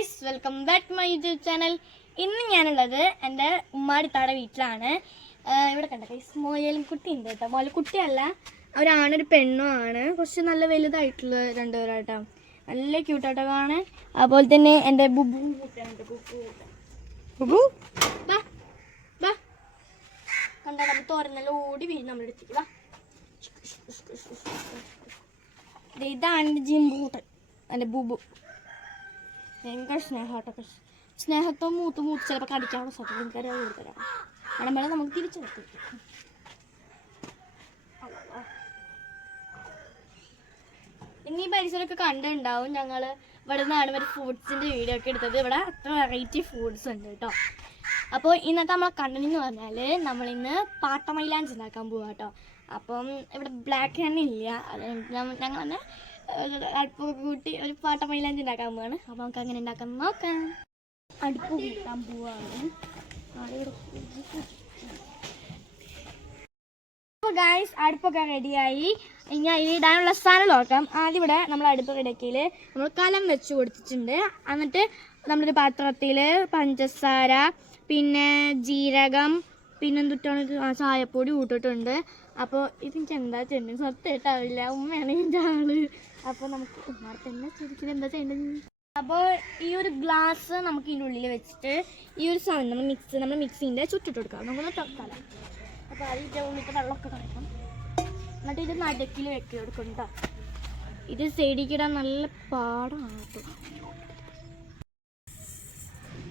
Guys, welcome back to my YouTube channel. ഇന്ന് ഞാനുള്ളത് എൻ്റെ ഉമ്മാടിത്താടെ വീട്ടിലാണ്. ഇവിടെ കണ്ട ഗൈസ്, മോയൽക്കുട്ടി ഉണ്ട് കേട്ടോ. മോയൽക്കുട്ടിയല്ല, ഒരാണൊരു പെണ്ണും ആണ്. കുറച്ച് നല്ല വലുതായിട്ടുള്ള രണ്ടുപേരാട്ടോ, നല്ല ക്യൂട്ടായിട്ടോ കാണാൻ. അതുപോലെ തന്നെ എൻ്റെ ബുബു കുട്ടിയുണ്ട്. ബുബു വാ വാ, കണ്ടാ നമ്മൾ തോരനെല്ലാം ഓടി വീഴും നമ്മുടെ അടുത്തേക്ക്. വാ, ഇതാണ് എൻ്റെ ജിംബൂട്ടൻ, എൻ്റെ ബുബു. ഭയങ്കര സ്നേഹമായിട്ടൊക്കെ, സ്നേഹത്തോ മൂത്ത് ചിലപ്പോൾ കടിക്കാനുള്ള സ്വന്തം എനിക്കറിയാൻ കൂടുതലാണ്. അവിടെ നമുക്ക് തിരിച്ചു നിർത്തിക്കും. ഇനി പരിസരമൊക്കെ കണ്ടിട്ടുണ്ടാവും. ഞങ്ങൾ ഇവിടെ നിന്നാണ് ഒരു ഫ്രൂട്ട്സിൻ്റെ വീഡിയോ ഒക്കെ എടുത്തത്. ഇവിടെ അത്ര വെറൈറ്റി ഫ്രൂട്ട്സ് ഉണ്ട് കേട്ടോ. അപ്പോൾ ഇന്നത്തെ നമ്മളെ കണ്ടന്റ് എന്ന് പറഞ്ഞാൽ നമ്മളിന്ന് പാട്ടമൈലാഞ്ചി ഉണ്ടാക്കാൻ പോവാം കേട്ടോ. അപ്പം ഇവിടെ ബ്ലാക്ക് ഹെണ്ണ ഇല്ല, ഞങ്ങൾ തന്നെ അടുപ്പ് കൂട്ടി ഒരു പാട്ടമൈലാഞ്ചി ഉണ്ടാക്കാൻ പോവാണ്. അപ്പോൾ നമുക്ക് അങ്ങനെ ഉണ്ടാക്കാൻ നോക്കാം. അടുപ്പ് കൂട്ടാൻ പോവാണ്. അപ്പോൾ ഗൈസ്, അടുപ്പൊക്കെ റെഡിയായി. ഇനി ഇടാനുള്ള സ്ഥലം നോക്കാം. ആദ്യം ഇവിടെ നമ്മൾ അടുപ്പ് റെഡിയാക്കിയിൽ നമ്മൾ കലം വെച്ച് കൊടുത്തിട്ടുണ്ട്. എന്നിട്ട് നമ്മളൊരു പാത്രത്തിൽ പഞ്ചസാര, പിന്നെ ജീരകം, പിന്നെ എന്തിട്ടാണ് ചായപ്പൊടി കൂട്ടിട്ടുണ്ട്. അപ്പോൾ ഇതെനിക്ക് എന്താ ചെയ്യേണ്ടത് സത്യമായിട്ടാവില്ല, ഉമ്മയാണ് ഇതിൻ്റെ ആള്. അപ്പോൾ നമുക്ക് ഉമ്മാർ തന്നെ ശരിക്കും എന്താ ചെയ്യേണ്ടത്. അപ്പോൾ ഈ ഒരു ഗ്ലാസ് നമുക്ക് ഇതിൻ്റെ ഉള്ളിൽ വെച്ചിട്ട് ഈ ഒരു സാധനം നമ്മൾ മിക്സിൻ്റെ ചുറ്റിട്ട് കൊടുക്കാം. നമുക്കൊന്ന് തുറക്കാലോ. അപ്പോൾ അത് ഇതിൻ്റെ ഉള്ളിൽ വെള്ളമൊക്കെ കളയണം. എന്നിട്ട് ഇത് നടുക്കിൽ വെക്കി കൊടുക്കും കേട്ടോ. ഇത് സൈഡിക്കിടാൻ നല്ല പാടാണ് കേട്ടോ.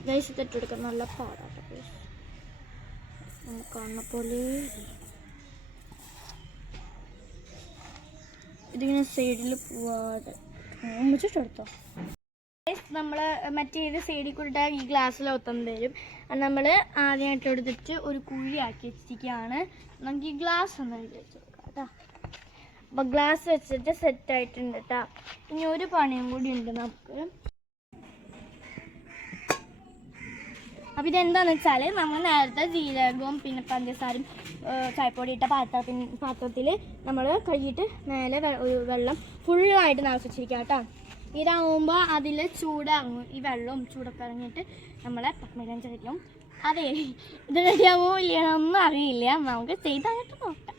ഗൈസ്, ഇട്ടിട്ടെടുക്കാൻ നല്ല പാടാട്ടോ ഗൈസ്. നമുക്ക് കാണുന്നപോലെ ഇതിങ്ങനെ സൈഡിൽ പോവാതെ മുച്ചിട്ടെടുത്തോ. നമ്മൾ മറ്റേ ഇത് സൈഡിൽ കൂടെ ഈ ഗ്ലാസ്സിൽ ഒത്തം തരും. അത് നമ്മൾ ആദ്യമായിട്ട് എടുത്തിട്ട് ഒരു കുഴിയാക്കി വെച്ചിരിക്കുകയാണ്. നമുക്ക് ഈ ഗ്ലാസ് ഒന്ന് വെച്ച് കൊടുക്കാം കേട്ടോ. അപ്പോൾ ഗ്ലാസ് വെച്ചിട്ട് സെറ്റായിട്ടുണ്ട് കേട്ടോ. ഇനി ഒരു പണിയും കൂടി ഉണ്ട് നമുക്ക്. അപ്പോൾ ഇതെന്താണെന്ന് വെച്ചാൽ നമ്മൾ നേരത്തെ ജീരകവും പിന്നെ പഞ്ചസാരയും ചായപ്പൊടി ഇട്ട പാത്രത്തിൽ നമ്മൾ കഴുകിയിട്ട് മേലെ വെള്ളം ഫുള്ളായിട്ട് നിറച്ചിരിക്കുക കേട്ടോ. ഇതാവുമ്പോൾ അതിൽ ചൂടാകും. ഈ വെള്ളവും ചൂടൊക്കെ ഇറങ്ങിയിട്ട് നമ്മളെ പത്മരാജ് കഴിക്കും. അതെ, ഇത് റെഡിയാവോ ഇല്ലയൊന്നും അറിയില്ല, നമുക്ക് ചെയ്തായിട്ട് നോക്കാം.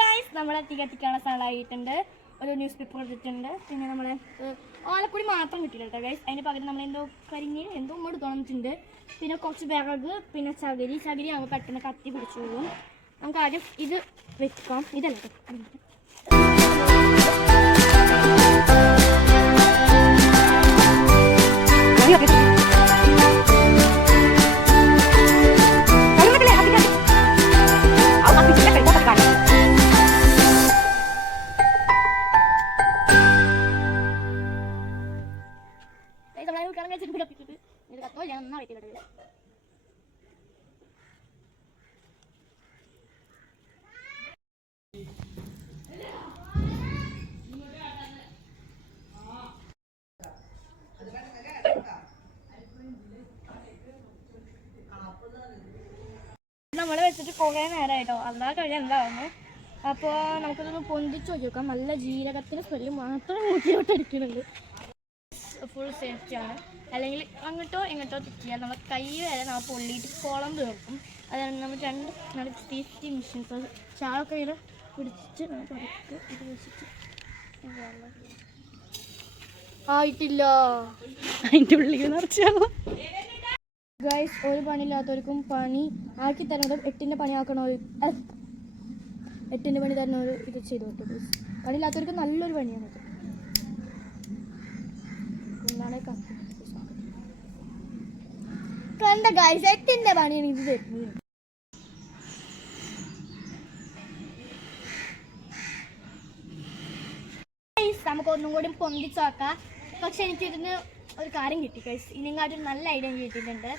ഗൈസ്, നമ്മളെ കത്തിക്കാനുള്ള സ്ഥലമായിട്ടുണ്ട്. ഒരു ന്യൂസ് പേപ്പർ എടുത്തിട്ടുണ്ട്. പിന്നെ നമ്മളെ ഓലപ്പൊടി മാത്രം കിട്ടില്ല കേട്ടോ ഗൈസ്. അതിന് പകരം നമ്മളെന്തോ കരിഞ്ഞ് എന്തോ ഇങ്ങോട്ട് തോന്നിട്ടുണ്ട്. പിന്നെ കുറച്ച് വിറക്, പിന്നെ ചകിരി ആകുമ്പോൾ പെട്ടെന്ന് കത്തി പിടിച്ചു പോകും. നമുക്ക് ആദ്യം ഇത് വെക്കാം. ഇതല്ല നമ്മൾ വെച്ചിട്ട് കുറേ നേരമായിട്ടോ, അല്ലാതെ കഴിഞ്ഞാൽ എന്താവുന്നു. അപ്പോൾ നമുക്കതൊന്ന് പൊന്തിച്ച് നോക്കാം. നല്ല ജീരകത്തിൻ്റെ സ്മെല്ല് മാത്രം മൂക്കിലോട്ട് അടിക്കുന്നുണ്ട്. ഫുൾ സേഫ്റ്റിയാണ്, അല്ലെങ്കിൽ അങ്ങോട്ടോ ഇങ്ങോട്ടോ തിരിക്കുക. നമ്മൾ കൈ വരെ നമ്മൾ പൊള്ളിയിട്ട് കോളം തീർക്കും. അതാണ് നമ്മൾ നല്ല സേഫ്റ്റി മെഷീൻസ് ചാളൊക്കെ ഇത് പിടിച്ചിട്ട് പുറത്ത് ഇത് വെച്ചിട്ട് ആയിട്ടില്ല, അതിൻ്റെ ഉള്ളിൽ നിറച്ചാണ്. ഗൈസ്, ഒരു പണിയില്ലാത്തവർക്കും പണി ആക്കി തരുന്നതും 8ൻ്റെ പണി ആക്കണവർ 8ൻ്റെ പണി തരുന്നവർ ഇത് ചെയ്തു കൊടുക്കും. ഗൈസ്, പണിയില്ലാത്തവർക്ക് നല്ലൊരു പണിയാണ് ഇത്. കണ്ട ഗൈസ്, 8ൻ്റെ പണിയാണ് ഇത് തരുന്നത്. നമുക്ക് ഒന്നും കൂടി പൊന്തിച്ച് നോക്കാം. പക്ഷെ എനിക്കിതിന് ഒരു കാര്യം കിട്ടി ഗൈസ്. ഇതിനെക്കാട്ടും നല്ല ഐഡിയ കിട്ടിയിട്ടുണ്ട്.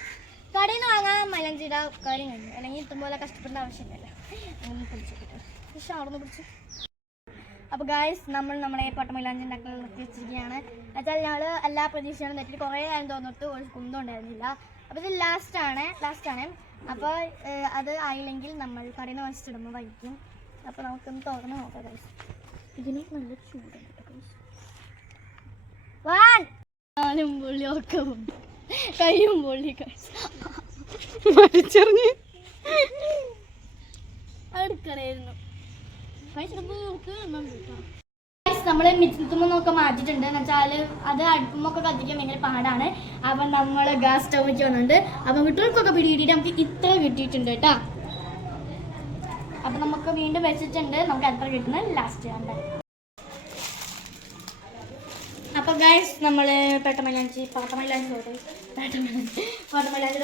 കടയിൽ നിന്ന് വാങ്ങാൻ മൈലാഞ്ചിയുടെ കാര്യം കഴിഞ്ഞു, അല്ലെങ്കിൽ ഇതുപോലെ കഷ്ടപ്പെടേണ്ട ആവശ്യമില്ലല്ലോ. അങ്ങനെ പൊളിച്ചു കിട്ടും. പക്ഷെ അവിടെ നിന്ന് പിടിച്ചു. അപ്പോൾ ഗൈസ്, നമ്മളെ പാട്ടമൈലാഞ്ചി ഉണ്ടാക്കാൻ നിർത്തി വെച്ചിരിക്കുകയാണ്. എന്നുവെച്ചാൽ ഞങ്ങൾ എല്ലാ പ്രതീക്ഷകളും തെറ്റിട്ട് കുറേ നേരം തോന്നിട്ട് ഒരു കുന്തം ഉണ്ടായിരുന്നില്ല. അപ്പോൾ ഇത് ലാസ്റ്റാണ്. അപ്പോൾ അത് ആയില്ലെങ്കിൽ നമ്മൾ കടയിൽ നിന്ന് വാങ്ങിച്ചിടുമ്പോൾ വഹിക്കും. അപ്പോൾ നമുക്കൊന്ന് തുറന്ന് നോക്കാം ഗൈസ്. ഇതിന് നല്ല ചൂടുണ്ട് ഗൈസ്. 1 ഞാനും പുള്ളിയൊക്കെ കയ്യും പുള്ളി മരിച്ചെറിഞ്ഞ് അടുക്കളയായിരുന്നു. നമ്മൾ മിച്ചത്തുമ്പൊക്കെ മാറ്റിയിട്ടുണ്ട് എന്ന് വെച്ചാൽ അത് അടുപ്പുമൊക്കെ കത്തിക്കാൻ ഭയങ്കര പാടാണ്. അപ്പം നമ്മൾ ഗ്യാസ് സ്റ്റൗവിലേക്ക് വന്നിട്ടുണ്ട്. അപ്പം കുട്ടികൾക്കൊക്കെ പിടികിട്ടിയിട്ട് നമുക്ക് ഇത്ര കിട്ടിയിട്ടുണ്ട് കേട്ടോ. അപ്പം നമുക്ക് വീണ്ടും വെച്ചിട്ടുണ്ട്. നമുക്ക് എത്ര കിട്ടുന്നത് ലാസ്റ്റ് കണ്ടേ. അപ്പോൾ ഗൈസ് നമ്മൾ പെട്ടമൈലാഞ്ചി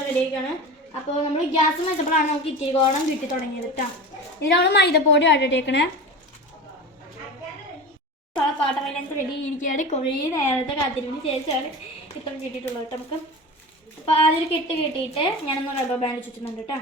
റെഡിയാക്കുകയാണ്. അപ്പോൾ നമ്മൾ ഗ്യാസ് വെച്ചപ്പോഴാണ് നമുക്ക് ഇത്തിരി കോണം കിട്ടി തുടങ്ങിയത് കേട്ടോ. ഇതിലാണ് മൈദപ്പൊടി ആയിട്ടേക്കണേ. പാട്ടമൈലാഞ്ചി റെഡി ഇരിക്കുകയാണ്. കുറേ നേരത്തെ കാത്തിരിപ്പിന് ശേഷമാണ് ഇപ്പം കിട്ടിയിട്ടുള്ളത് കേട്ടോ നമുക്ക്. അപ്പോൾ അതിൽ കെട്ടിയിട്ട് ഞാനൊന്ന് റബ്ബർ ബാൻഡ് ചുറ്റുന്നുണ്ട് കേട്ടോ.